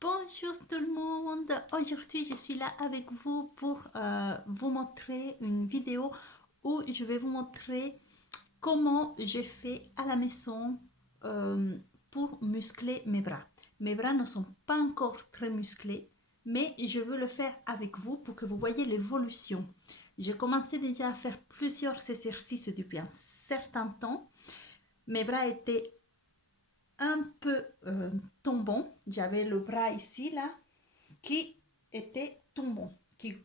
Bonjour tout le monde, aujourd'hui je suis là avec vous pour vous montrer une vidéo où je vais vous montrer comment j'ai fait à la maison euh, pour muscler mes bras. Mes bras ne sont pas encore très musclés, mais je veux le faire avec vous pour que vous voyez l'évolution. J'ai commencé déjà à faire plusieurs exercices depuis un certain temps. Mes bras étaient un peu tombants. J'avais le bras ici, là, qui était tombant, qui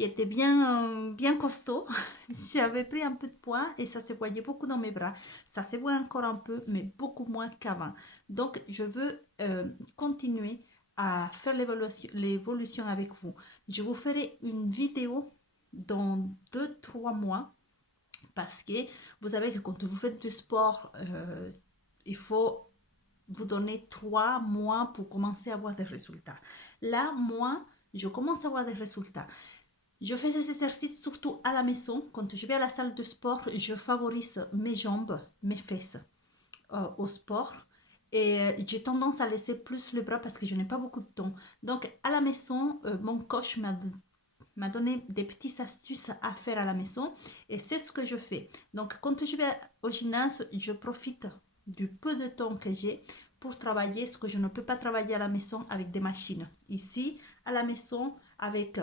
était bien, bien costaud. J'avais pris un peu de poids et ça se voyait beaucoup dans mes bras. Ça se voit encore un peu, mais beaucoup moins qu'avant. Donc, je veux continuer à faire l'évolution avec vous. Je vous ferai une vidéo dans 2-3 mois parce que vous savez que quand vous faites du sport, il faut vous donner 3 mois pour commencer à avoir des résultats. Là, moi, je commence à avoir des résultats. Je fais ces exercices surtout à la maison. Quand je vais à la salle de sport, je favorise mes jambes, mes fesses au sport. Et j'ai tendance à laisser plus le bras parce que je n'ai pas beaucoup de temps. Donc, à la maison, mon coach m'a donné des petites astuces à faire à la maison et c'est ce que je fais. Donc quand je vais au gymnase, je profite du peu de temps que j'ai pour travailler ce que je ne peux pas travailler à la maison avec des machines. Ici, à la maison, avec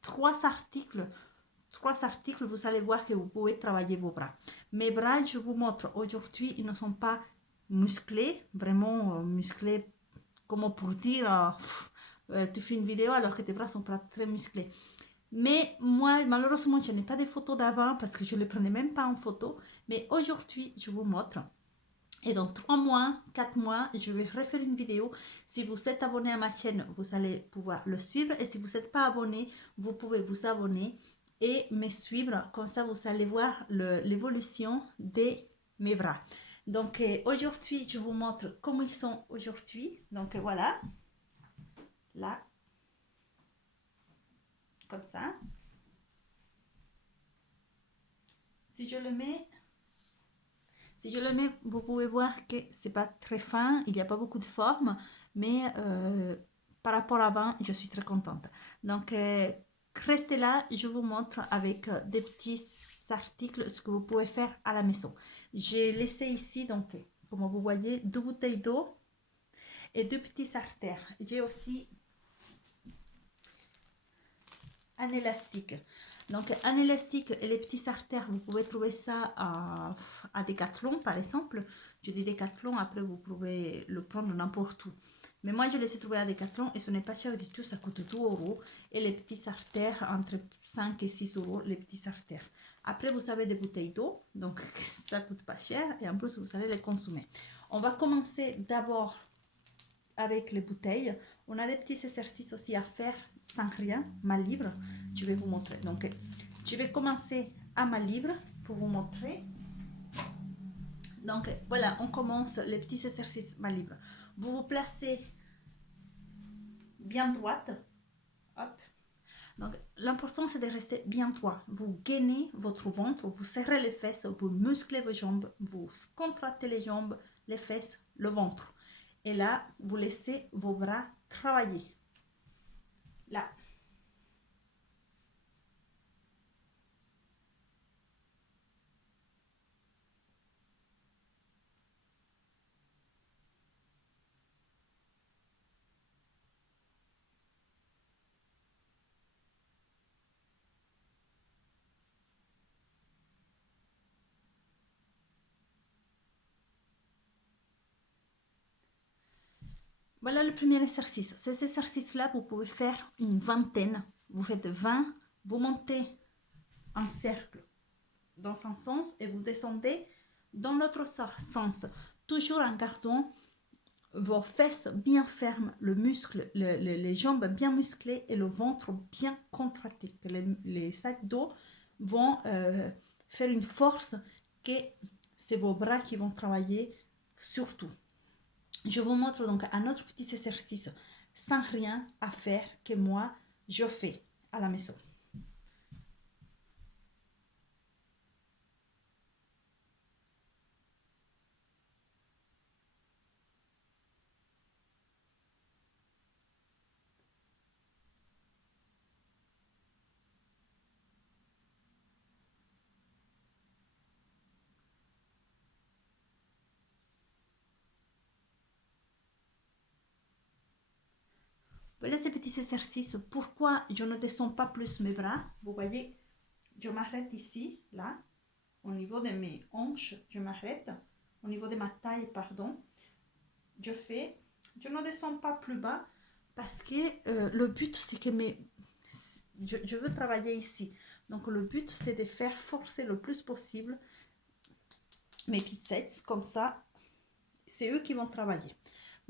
trois articles, vous allez voir que vous pouvez travailler vos bras. Mes bras, je vous montre aujourd'hui, ils ne sont pas musclés, vraiment musclés, comme pour dire, tu fais une vidéo alors que tes bras sont pas très musclés. Mais moi, malheureusement, je n'ai pas de photos d'avant parce que je ne les prenais même pas en photo. Mais aujourd'hui, je vous montre. Et dans 3 mois, 4 mois, je vais refaire une vidéo. Si vous êtes abonné à ma chaîne, vous allez pouvoir le suivre. Et si vous n'êtes pas abonné, vous pouvez vous abonner et me suivre. Comme ça, vous allez voir l'évolution de mes bras. Donc aujourd'hui, je vous montre comment ils sont aujourd'hui. Donc voilà, là, comme ça. Si je le mets Si je le mets, vous pouvez voir que c'est pas très fin, il n'y a pas beaucoup de forme, mais par rapport à avant, je suis très contente. Donc, restez là, je vous montre avec des petits articles ce que vous pouvez faire à la maison. J'ai laissé ici, donc, comme vous voyez, 2 bouteilles d'eau et 2 petits artères. J'ai aussi un élastique. Donc, un élastique et les petits artères, vous pouvez trouver ça à Decathlon, par exemple. Je dis Decathlon, après vous pouvez le prendre n'importe où. Mais moi, je les ai trouvés à Decathlon et ce n'est pas cher du tout, ça coûte 2 euros. Et les petits artères, entre 5 et 6 euros, les petits artères. Après, vous avez des bouteilles d'eau, donc ça coûte pas cher et en plus, vous allez les consommer. On va commencer d'abord avec les bouteilles. On a des petits exercices aussi à faire sans rien, ma livre. Je vais vous montrer. Donc, je vais commencer à ma livre pour vous montrer. Donc, voilà, on commence les petits exercices ma livre. Vous vous placez bien droite. Hop. Donc, l'important, c'est de rester bien droit. Vous gainez votre ventre, vous serrez les fesses, vous musclez vos jambes, vous contractez les jambes, les fesses, le ventre. Et là, vous laissez vos bras travailler. Là. Voilà le premier exercice. Ces exercices-là, vous pouvez faire une vingtaine. Vous faites 20, vous montez en cercle dans un sens et vous descendez dans l'autre sens. Toujours en gardant vos fesses bien fermes, le muscle, les jambes bien musclées et le ventre bien contracté. Que les sacs d'eau vont faire une force que c'est vos bras qui vont travailler surtout. Je vous montre donc un autre petit exercice sans rien à faire que moi je fais à la maison. Voilà ces petits exercices. Pourquoi je ne descends pas plus mes bras? Vous voyez, je m'arrête ici, là, au niveau de mes hanches, je m'arrête, au niveau de ma taille, pardon. Je ne descends pas plus bas parce que le but, c'est que je veux travailler ici. Donc, le but, c'est de faire forcer le plus possible mes biceps, comme ça, c'est eux qui vont travailler.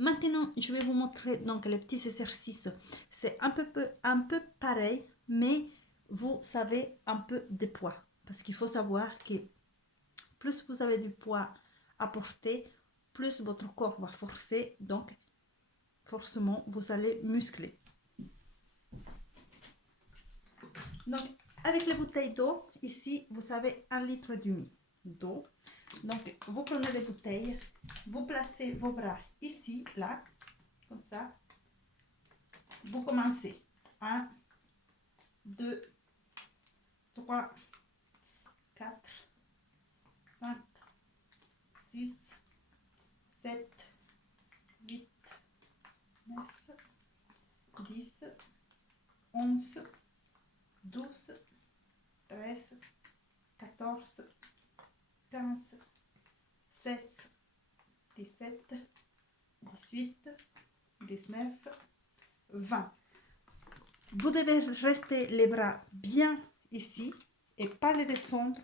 Maintenant, je vais vous montrer donc les petits exercices. C'est un peu pareil, mais vous savez un peu de poids. Parce qu'il faut savoir que plus vous avez du poids à porter, plus votre corps va forcer. Donc, forcément, vous allez muscler. Donc, avec les bouteilles d'eau, ici, vous avez 1,5 litre d'eau. Donc, vous prenez les bouteilles, vous placez vos bras ici, là, comme ça. Vous commencez. 1, 2, 3, 4, 5, 6, 7, 8, 9, 10, 11, 12, 13, 14, 15, 16, 17, 18, 19, 20. Vous devez rester les bras bien ici et pas les descendre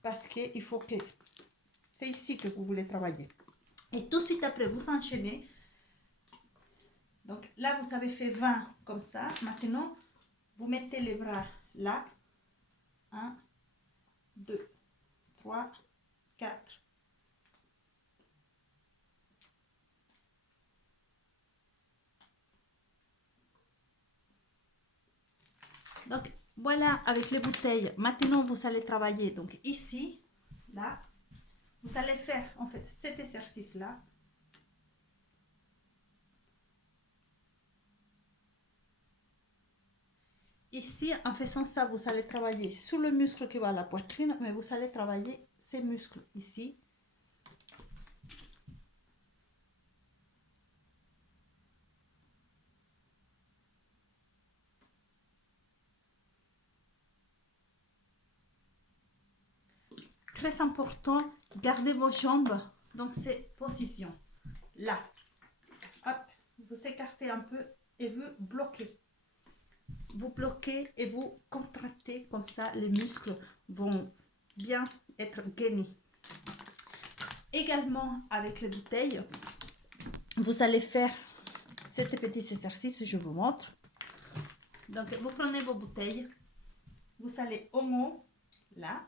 parce qu'il faut que c'est ici que vous voulez travailler. Et tout de suite après, vous enchaînez. Donc là, vous avez fait 20 comme ça. Maintenant, vous mettez les bras là. 1, 2, 3, 4. Donc voilà, avec les bouteilles, maintenant vous allez travailler. Donc ici, là, vous allez faire en fait cet exercice-là. Ici, en faisant ça, vous allez travailler sur le muscle qui va à la poitrine, mais vous allez travailler ces muscles ici. Très important, gardez vos jambes dans ces positions. Là, hop, vous écartez un peu et vous bloquez. Vous bloquez et vous contractez, comme ça les muscles vont bien être gainés. Également avec les bouteilles, vous allez faire ce petit exercice, je vous montre. Donc vous prenez vos bouteilles, vous allez en haut, là,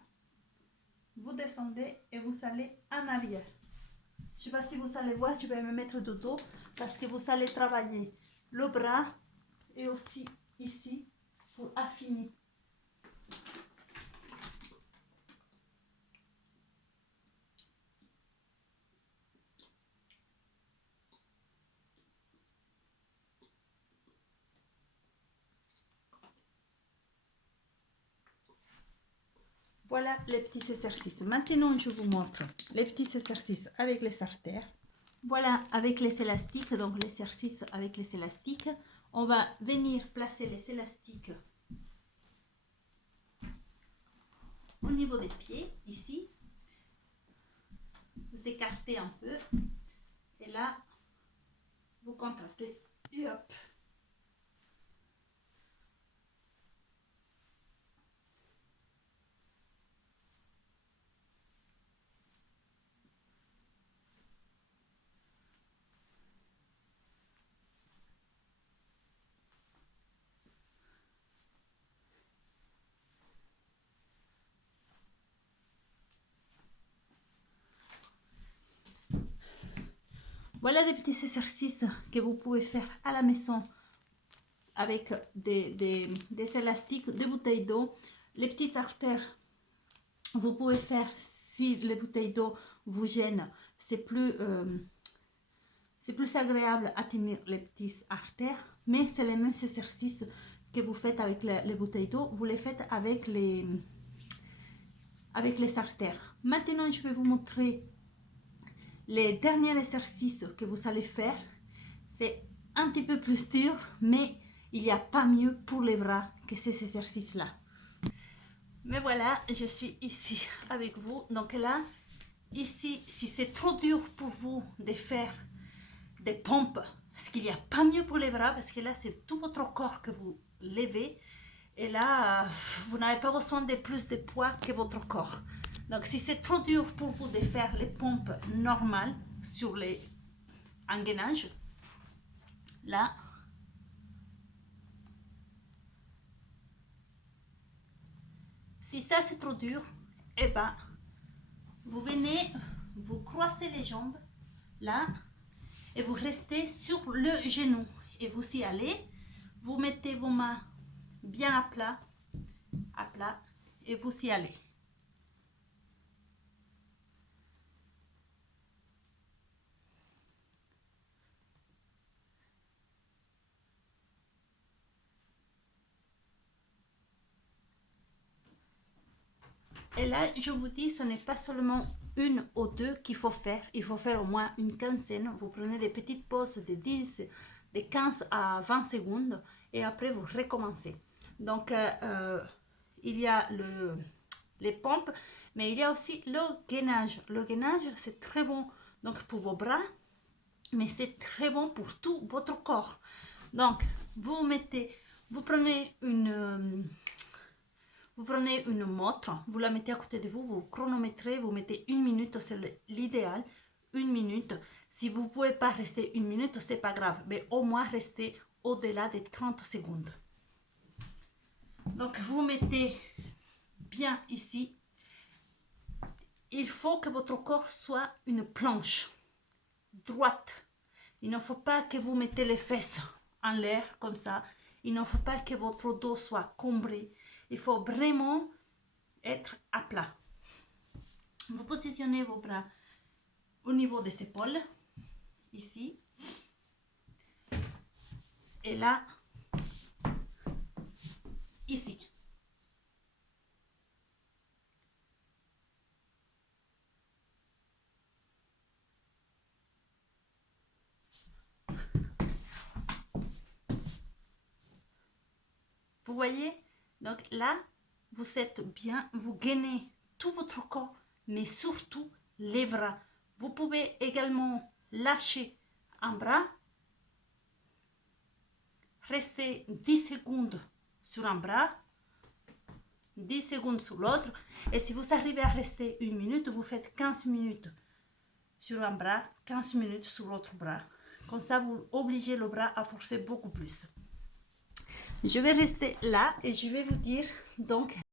vous descendez et vous allez en arrière. Je ne sais pas si vous allez voir, je vais me mettre de dos parce que vous allez travailler le bras et aussi ici pour affiner. Voilà les petits exercices. Maintenant, je vous montre les petits exercices avec les haltères. Voilà, avec les élastiques, donc l'exercice avec les élastiques. On va venir placer les élastiques au niveau des pieds, ici. Vous écartez un peu. Et là, vous contractez. Et hop. Voilà des petits exercices que vous pouvez faire à la maison avec des élastiques, des bouteilles d'eau. Les petits haltères, vous pouvez faire si les bouteilles d'eau vous gênent. C'est plus agréable à tenir les petits haltères, mais c'est les mêmes exercices que vous faites avec les bouteilles d'eau. Vous les faites avec les haltères. Maintenant, je vais vous montrer les derniers exercices que vous allez faire. C'est un petit peu plus dur, mais il n'y a pas mieux pour les bras que ces exercices-là. Mais voilà, je suis ici avec vous. Donc là, ici, si c'est trop dur pour vous de faire des pompes, parce qu'il n'y a pas mieux pour les bras, parce que là, c'est tout votre corps que vous levez. Et là, vous n'avez pas besoin de plus de poids que votre corps. Donc, si c'est trop dur pour vous de faire les pompes normales sur les engrenages, là, si ça c'est trop dur, eh ben, vous venez, vous croisez les jambes, là, et vous restez sur le genou. Et vous y allez, vous mettez vos mains bien à plat, et vous y allez. Et là, je vous dis, ce n'est pas seulement une ou deux qu'il faut faire. Il faut faire au moins une quinzaine. Vous prenez des petites pauses de 10, de 15 à 20 secondes et après vous recommencez. Donc, il y a les pompes, mais il y a aussi le gainage. Le gainage, c'est très bon donc pour vos bras, mais c'est très bon pour tout votre corps. Donc, vous prenez une montre, vous la mettez à côté de vous, vous chronométrez, vous mettez 1 minute, c'est l'idéal, 1 minute. Si vous ne pouvez pas rester 1 minute, c'est pas grave, mais au moins restez au-delà des 30 secondes. Donc vous mettez bien ici. Il faut que votre corps soit une planche droite. Il ne faut pas que vous mettez les fesses en l'air comme ça. Il ne faut pas que votre dos soit cambré. Il faut vraiment être à plat. Vous positionnez vos bras au niveau des épaules, ici. Et là, ici. Vous voyez? Donc là, vous êtes bien, vous gainez tout votre corps, mais surtout les bras. Vous pouvez également lâcher un bras, rester 10 secondes sur un bras, 10 secondes sur l'autre. Et si vous arrivez à rester 1 minute, vous faites 15 minutes sur un bras, 15 minutes sur l'autre bras. Comme ça, vous obligez le bras à forcer beaucoup plus. Je vais rester là et je vais vous dire donc